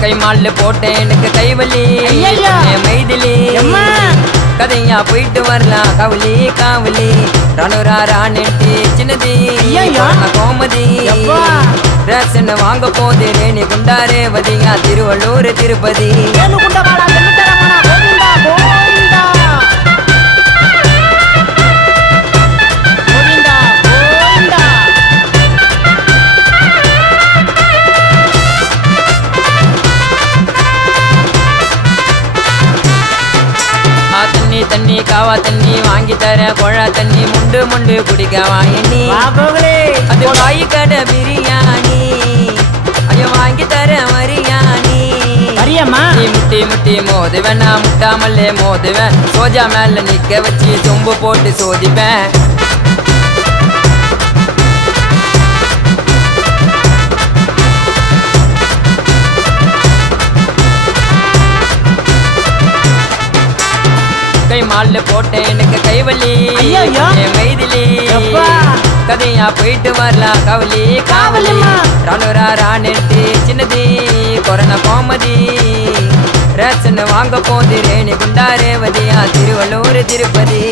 கை மால்ல போட்டேன் எனக்கு கைவலி மைதிலி கதையா போயிட்டு வரலாம் கவலி காவலி ராணுரா ராணி சின்னதி கோமதி ரேஷன் வாங்க போது ரேணி குண்டாரே வதியா திருவள்ளூர் திருப்பதி தண்ணி காவா தண்ணி வாங்கி தர கொழா தண்ணி முண்டு முண்டு குடிக்க வாங்கி அது வாய் கடை பிரியாணி ஐயோ வாங்கி தர மரியாணி முட்டி முட்டி மோதுவேன் நான் முட்டாமல்லே மோதுவேன் சோஜா மேல நிக்க வச்சு சொம்பு போட்டு சோதிப்பேன் கை மால்ல போட்டேன் எனக்கு கைவலி மைதிலி கதையா போயிட்டு வரலாம் கவலி காவலி ராணுரா ராணி சின்னதி கொரோனா கோமதி ரேஷன் வாங்க போது ரேணி குண்டாரே வதியா திருவள்ளூர் திருப்பதி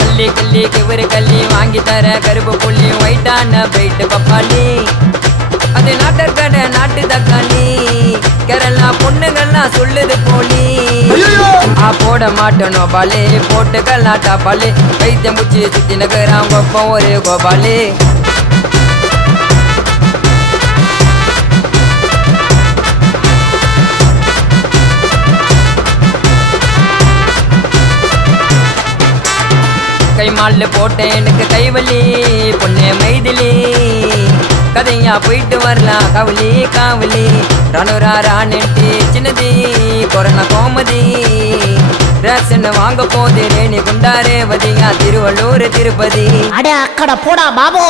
கல்லி கல்லி கிவரு கல்லி வாங்கி தர கருப்பு புள்ளி ஒயிட்டான போயிட்டு பப்பாளி அது நாட்டர் கடை நாட்டு தக்காளி கேரளா பொண்ணுங்கள்லாம் சொல்லுது போலி போட மாட்டனோ பாலே போட்டு கல்லாட்டா பாலே வைத்தியம் முச்சி சுத்தி நகராம் கொப்பம் ஒரு கோபாலி கை மால்ல போட்டேன் எனக்கு கைவலி பொண்ணே மைதிலி கதையா போயிட்டு வரலாம் கவலி காவலி ராணுரா ராணி சின்னதி கொரோனா கோமதி ரேஷன் வாங்க போது ரேணி குண்டாரே வதியா திருவள்ளூர் திருப்பதி அட அக்கட போடா பாபு.